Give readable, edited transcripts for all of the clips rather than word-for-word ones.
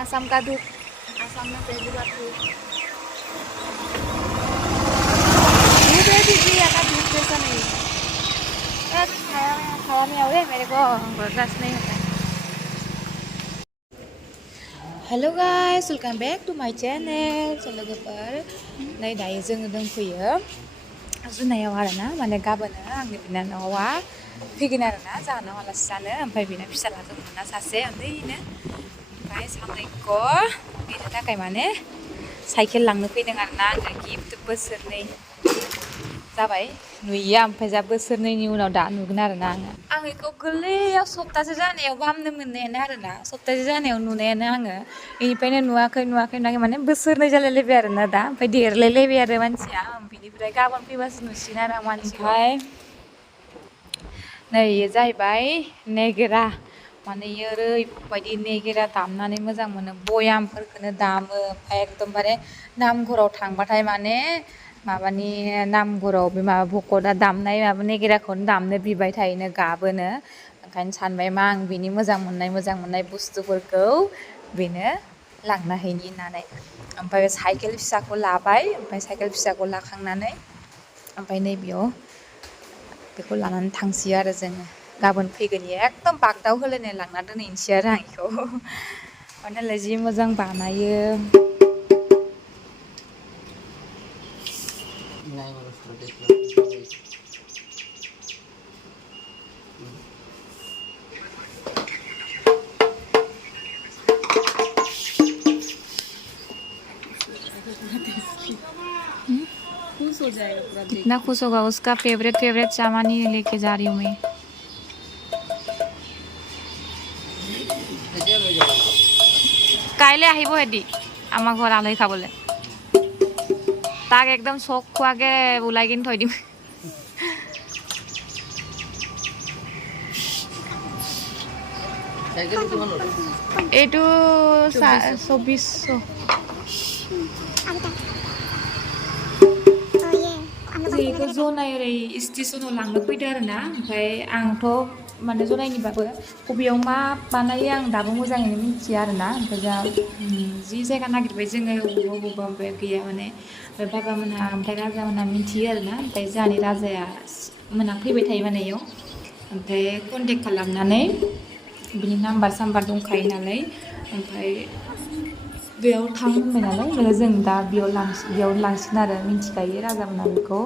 असम का धूप, असम में पहली बार धूप है दीदी, ऐसा धूप जैसा नहीं है। खाया में आ रहे मेरे को बर्दाश्त नहीं होता है। Hello guys, welcome back to my channel. लोगोफोर नै दायो जोङो दंफैयो जुनायाव आरोना, माने गाबोनो आंनि बिनानावा फैगोन आरोना जाहोनाव आलासि जानो। ओमफ्राय बिना फिसाला दंमोनना सासे उन्दैनो, ओमफ्राय सानैखौ बेनो थाखाय माने साइकेल लांनो फैदों आरोना आङो। गिफ्ट बोसोरनै जाबाय नुयिया, ओमफ्राय जा बोसोरनैनि उनाव दा नुगोन आरोना आं बेखौ गोरलैयाव सप्तासे जानायाव हामनो मोननायानो आरोना, सप्तासे जानायाव नुनायानो आङो। बेनिफ्रायनो नुवाखै माने बोसोरनै जालायलायबाय आरोना दा, ओमफ्राय देरलायलायबाय आरो मानसिया। बिनिफ्राय गाबोन फैबासो नुसिगोन आरो आं मानसिखौ। ओमफ्राय नै इयो जाहैबाय नेगेरा, माने इयो ओरैबायदि नेगेरा दामनानै मोजां मोनो, बयामफोरखौनो दामो। ओमफ्राय एकदमबारे नामघराव थांबाथाय माने माबानि नामघराव बे माबा भकतआ दामनाय माबा नेगेराखौनो दामनो बिबाय थायोनो, गाबोनो। ओंखायनो सानबाय मा आं बिनि मोजां मोननाय बुस्थुफोरखौ बेनो लांना हैनि होननानै। ओमफ्राय साइकेल फिसाखौ लाबाय, ओमफ्राय साइकेल फिसाखौ लाखांनानै ओमफ्राय नैबेयाव बेखौ लानानै थांसै आरो जोङो। गाबोन फैगोन इयो एकदम बागदाव होलायनाय लांना दोनहैनोसै आरो आं बेखौ। मानोलाय जि मोजां बानायो। खुश हो जाएगा पूरा देख। कितना खुश होगा, उसका फेवरेट सामान ही लेके जा रही हूँ मैं। কাইলৈ আহিব হেদি আমাৰ ঘৰত আলহী খাবলৈ, তাক একদম চখ খোৱাকৈ ওলাই কিনি থৈ দিম। এইটো 2400। जनाय ओरै स्टेसनाव लांनो फैदो आरोना, ओमफ्राय आंथ' माने जनायनिबाबो बबेयाव मा बानायो आं दाबो मोजाङैनो मिथिया आरोना। ओमफ्राय जा जि जायगा नागिरबाय जोङो, बबेबा गैया माने। ओमफ्राय बाबामोनहा ओमफ्राय राजामोनहा मिथियो आरोना। ओमफ्राय जोंहानि राजाया मोनहा फैबाय थायो माने इयाव, ओमफ्राय कन्टेक्ट खालामनानै बिनि नाम्बार साम्बार दंखायो नालाय, ओमफ्राय बेयाव थां होनबाय नालाय, ओमफ्राय जों दा बेयाव लांसिगोन आरो। मिथिखायो राजामोनहा बेखौ।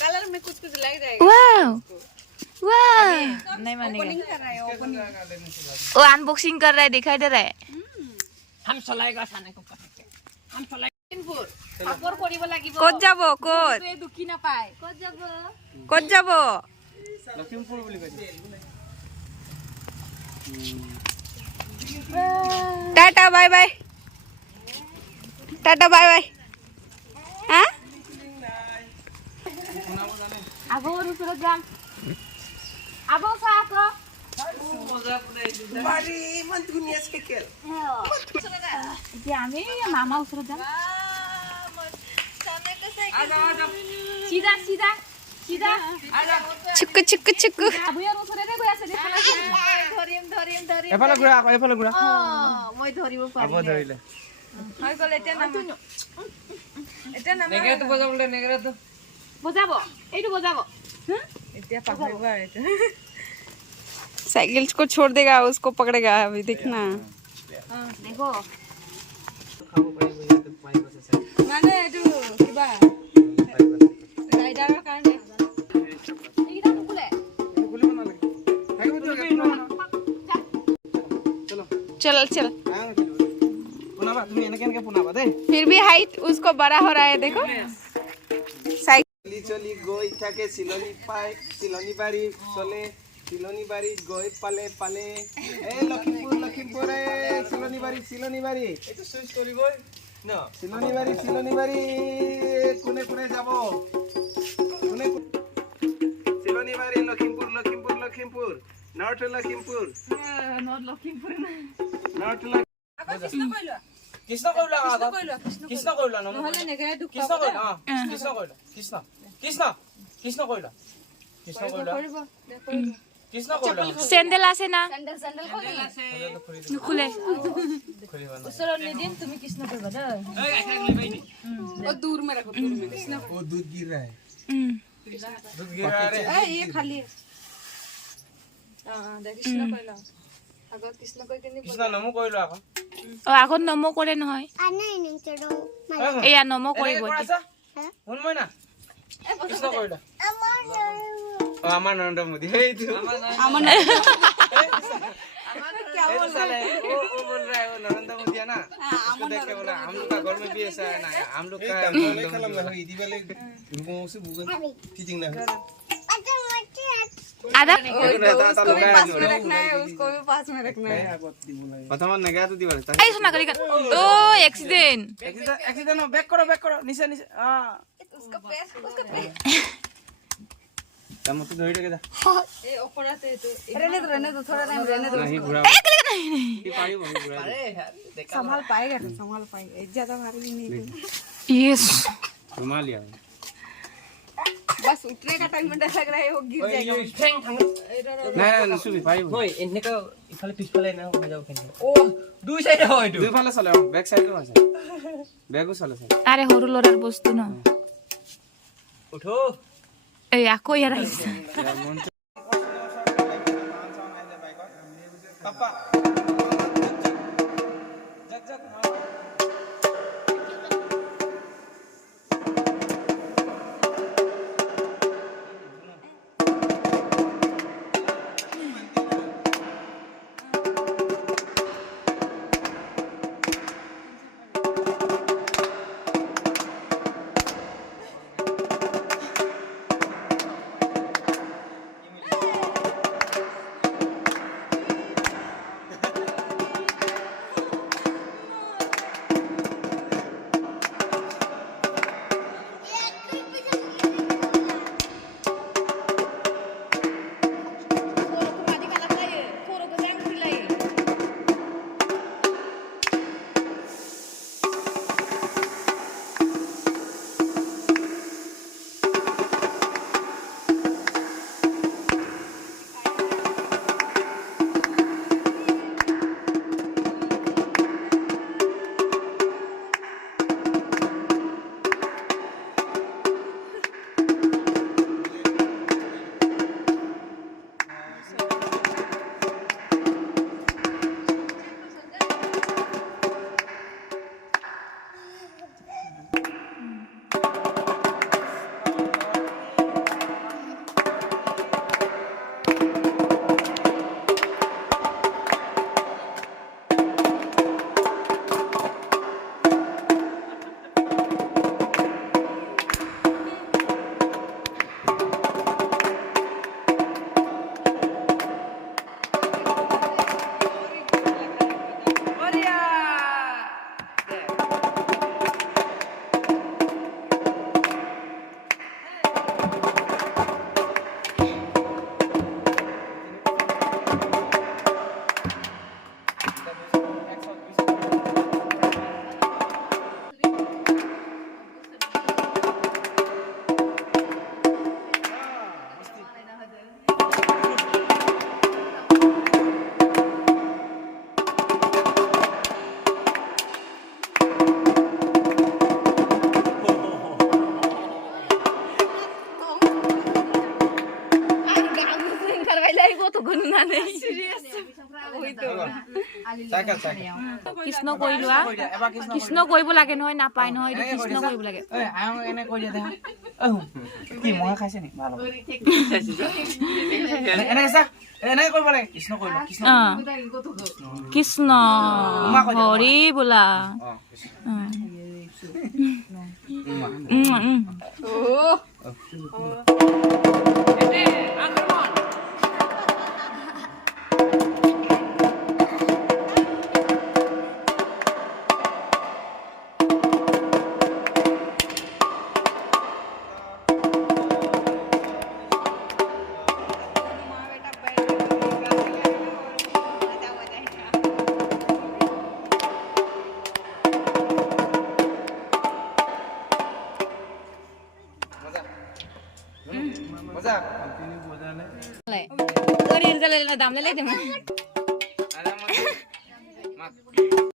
कलर में कुछ लग जाएगा। नहीं मानेगा, वो अनबॉक्सिंग कर रहा है, दिखाई दे रहा है। हम चलाएगा खाने को कहेंगे, हम चलाएगा। ক'ত যাব, ক'ত দুখী নাপায়, ক'ত যাব? লখিমপুৰ বুলি কৈছে। Tata bye bye, tata bye bye. হা আগৰ ওচৰত যাম, আগৰ চাহ আকৌ ইমান ধুনীয়া চাইকেল। এতিয়া আমি মামাৰ ওচৰত যাম। চিধা চিধা চিধা, চুকু চুকু চুকু। আবুয়াৰ ওচৰতে গৈ আছে, এফালে ঘূৰা আকৌ, এফালে ঘূৰা। মই ধৰিব আব ধৰিলে হৈ গ'ল। এতিয়া নাম নেগেৰাটো বজাবলৈ, নেগেৰাটো বজাব, এইটো বজাব। এতিয়া পাহৰিব আৰু এতিয়া। साइकिल को छोड़ देगा, उसको पकड़ेगा। अभी देखना দেখো খাব পাৰিব ইয়াতে, পাইপ আছে চাই। মানে এইটো কিবা ৰাইডাৰৰ কাৰণে। এইকেইটা নুখুলে। খুলিব নালাগে, থাকিব দিয়ক, চলো चल चल। পোনাবা, তুমি এনেকে এনেকে পোনাবা দেই। फिर भी हाइट उसको बड़ा हो रहा है, देखो। চলি চলি গৈ থাকে চিলনী পাই, চিলনী বাৰী চলে, চিলনী বাৰীত গৈ পালে এই লখিমপুৰ চিলনী বাৰী এইটো চুইচ কৰিবই ন। চিলনী বাৰী কোনে যাব, চিলনী বাৰী Lakhimpur Not Lakhimpur. Not looking for Not Lakhimpur. Krishna কইলা কৃষ্ণ কইলা কৃষ্ণ কইলা কৃষ্ণ কইলা কৃষ্ণ কৃষ্ণ কৃষ্ণ কইলা কৃষ্ণ কইলা কৃষ্ণ কইলা চেন্দেল আছে না নুখুলে ওচৰত নিদিম তুমি কৃষ্ণ কৰিবা দেই ओ दूध गिर रहा है दूध गिर रहा है এই খালি দে কৃষ্ণ কইলা আগত কৃষ্ণ কৈ কিনি কৃষ্ণ নামো কইলো আকৌ আগত নমো কৰে নহয় এয়া নমো কৰিব শুন মই না কৃষ্ণ কইলা আমাৰ নৰেন্দ্ৰ মোदी हे तू আমাৰ क्या बोल रहा है वो बोल रहा है वो नरेंद्र मोदी है ना उसको देख के बोला हम लोग का घर में भी ऐसा है ना हम लोग का खलम ना इदी वाले रुको से बुगा टीचिंग ना आधा उसको भी पास में रखना है उसको भी पास में रखना है प्रथम ने गया तो दीवार এই শোনা করি ও অ্যাক্সিডেন্ট एक्सीडेंट बैक करो नीचे नीचे हां उसका पैर तम तो धोई के जा ए ओपराते तो रहने दो थोड़ा टाइम रहने दो नहीं बुरा एक लेके नहीं ये पाई बहुत बुरा अरे संभाल पाएगा ज्यादा भारी नहीं यस घुमा लिया बस उठने का टाइम में लग रहा है वो गिर जाएगा नहीं सुबह पाई होय এনেকা ইফালে পিছফালে না হৈ যাব কিন্তু ओ দুই সাইডে হয় দুই ফালে চলে ব্যাক সাইডও আছে ব্যাগও চলে আছে আরে সৰু ল'ৰাৰ বস্তু ন উঠো এই আকৌ ইয়াৰ আহিছে पापा কৃষ্ণ কৰি লোৱা কৃষ্ণ কৰিব লাগে নহয় নাপায় নহয় কৃষ্ণ কৰিব লাগে এনে কৈ দিয়া দেখা কি মহা খাইছে নি ভাল এনে এসা এনে কৰিব লাগে কৃষ্ণ কৰিব কৃষ্ণ কৃষ্ণ হৰি বোলা बजा कन्टिन्यू बजाले ओरैनो जालायना दामलाय लायदोंमोन आरो मा